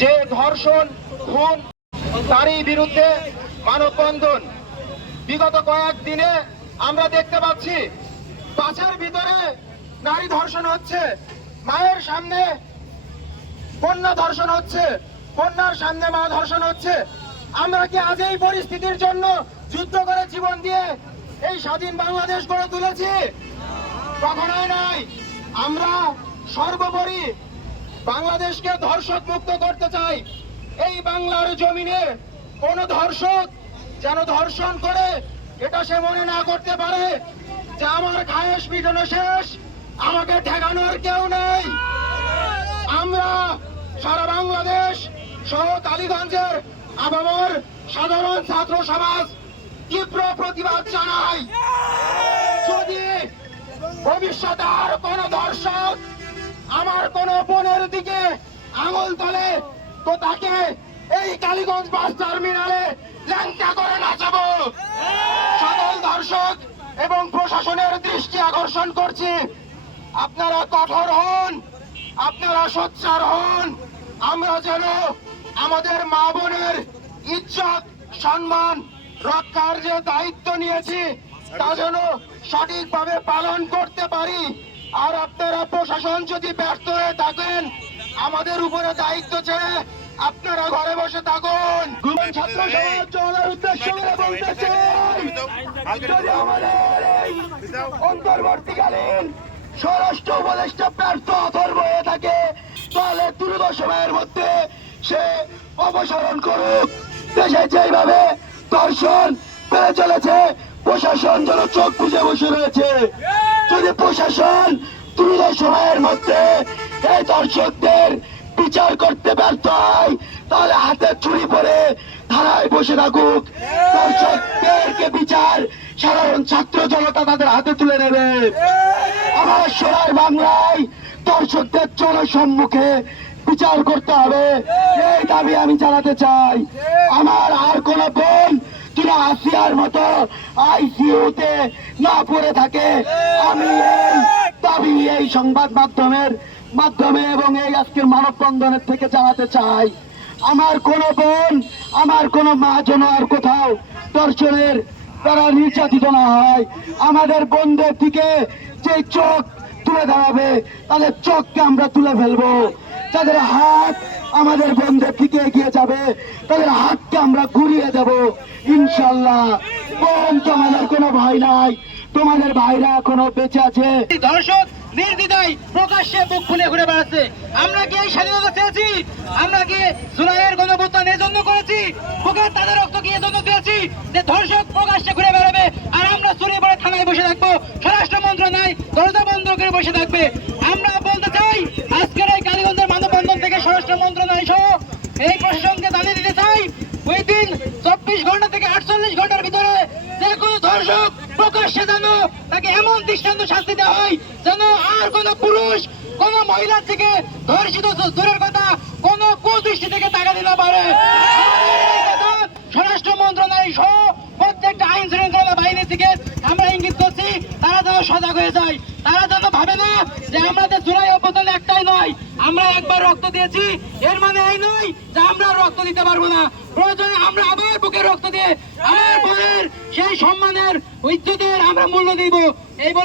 যে ধর্ষণ, খুন, তারই বিরুদ্ধে মানববন্ধন। বিগত কয়েক দিনে আমরা দেখতে পাচ্ছি বাসের ভিতরে নারী ধর্ষণ হচ্ছে, মায়ের সামনে কন্যা ধর্ষণ হচ্ছে, কন্যার সামনে মা ধর্ষণ হচ্ছে। আমরা কি আজ এই পরিস্থিতির জন্য যুদ্ধ করে জীবন দিয়ে এই স্বাধীন বাংলাদেশ গড়ে তুলেছি? কখনোই নাই আমরা সর্বোপরি বাংলাদেশকে ধর্ষক মুক্ত করতে চাই। এই বাংলার জমিনে কোন ধর্ষক যেন ধর্ষণ করে, এটা সে মনে না করতে পারে যে আমার খায়েশ মিটানো শেষ, আমাকে ঠেকানোর কেউ নেই। আমরা সারা বাংলাদেশ সহ কালীগঞ্জের আবামর সাধারণ ছাত্র সমাজ তীব্র প্রতিবাদ জানাই। যদি ভবিষ্যতে আর কোন দর্শক আমার কোন বোনের দিকে আঙুল তোলে তো তাকে এই কালীগঞ্জ বাস টার্মিনালে ল্যাংটা করে নাচাবো। সকল দর্শক এবং প্রশাসনের দৃষ্টি আকর্ষণ করছি। আপনারা কঠোর হন, আপনারা সোচ্চার হন। আমরা যেন আমাদের মা বোনের ইজ্জত, সম্মান, রক্ষার যে দায়িত্ব নিয়েছি, তা যেন সঠিকভাবে পালন করতে পারি। আর আপনারা প্রশাসন যদি ব্যর্থ হয়ে থাকেন আমাদের উপরে দায়িত্ব ছেড়ে আপনারা ঘরে বসে থাকুন। ছাত্র সমাজ উদ্দেশ্য করে বলতে চাই যদি আমাদের অন্তর্বর্তীকালীন স্বরাষ্ট্র উপদেষ্টা ব্যর্থ অথর্ব হয়ে থাকে তাহলে দ্রুত সময়ের মধ্যে সে অপসারণ করুক। দেশে যেভাবে দর্শন বেড়ে চলেছে প্রশাসন যেন চোখ বুঝে বসে রয়েছে। যদি প্রশাসন দ্রুত সময়ের মধ্যে এই দর্শকদের বিচার করতে ব্যর্থ হয়, তাহলে হাতে চুরি পরে ধারায় বসে থাকুক। দর্শকদেরকে বিচার সাধারণ ছাত্র জনতা তাদের হাতে তুলে নেবে। আমার সোনার বাংলায় দর্শকদের জনসম্মুখে বিচার করতে হবে। এই দাবি আমি জানাতে চাই। আমার আর কোন বোন আসিয়ার মতো আইসিইউতে না পড়ে থাকে। আমি এই এই সংবাদ মাধ্যমের মাধ্যমে এবং এই আজকের মানববন্ধনের থেকে জানাতে চাই, আমার কোন বোন, আমার কোন মা যেন আর কোথাও দর্শনের তারা নির্যাতিত না হয়। আমাদের বোনদের দিকে যে চোখ তুলে দাঁড়াবে, তাদের চোখকে আমরা তুলে ফেলব। যাদের হাত আমাদের বোনদের দিকে এগিয়ে যাবে। তাদের হাতকে আমরা ঘুরিয়ে দেব। ইনশাল্লাহ বোন তোমাদের কোনো ভয় নাই। তোমাদের ভাইরা এখনও বেঁচে আছে। ধর্ষক নির্দ্বিধায় প্রকাশ্যে বুক খুলে ঘুরে বেড়াচ্ছে। আমরা কি এই স্বাধীনতা চেয়েছি? আমরা কি জুলাইয়ের গণভুত্থান জন্য করেছি? বুকের তাদের রক্ত কি এজন্য দিয়েছি? যে ধর্ষক প্রকাশ্যে ঘুরে বেড়াবে, আর আমরা চুরি পরে থানায় বসে থাকব। স্বরাষ্ট্র মন্ত্রণালয় দরজা বন্ধ করে বসে থাকবে আমরা বলতে চাই আজকের এই কালীগঞ্জের মানববন্ধন থেকে স্বরাষ্ট্র মন্ত্রণালয় সহ এই প্রশাসনকে জানিয়ে দিতে চাই ওই দিন চব্বিশ ঘণ্টা থেকে আটচল্লিশ ঘণ্টার ভিতরে যে কোনো ধর্ষক প্রকাশ্যে যেন তাকে এমন দৃষ্টান্ত শাস্তি দেওয়া হয় যেন আর কোন পুরুষ, কোন মহিলার থেকে ধর্ষিত দূরের কথা কোন কুদৃষ্টি থেকে টাকা দিতে পারে। স্বরাষ্ট্র মন্ত্রণালয় সহ প্রত্যেকটা আইন শৃঙ্খলা বাহিনী থেকে আমরা ইঙ্গিত করছি, তারা যেন সজাগ হয়ে যায়। তারা যেন ভাবে না যে আমাদের জুলাই একটাই নয়, আমরা একবার রক্ত দিয়েছি, এর মানে এই নয় যে আমরা রক্ত দিতে পারব না। প্রয়োজনে আমরা আবার বুকে রক্ত দিয়ে আমার বোনের সেই সম্মানের ঐতিহ্যের আমরা মূল্য দিব।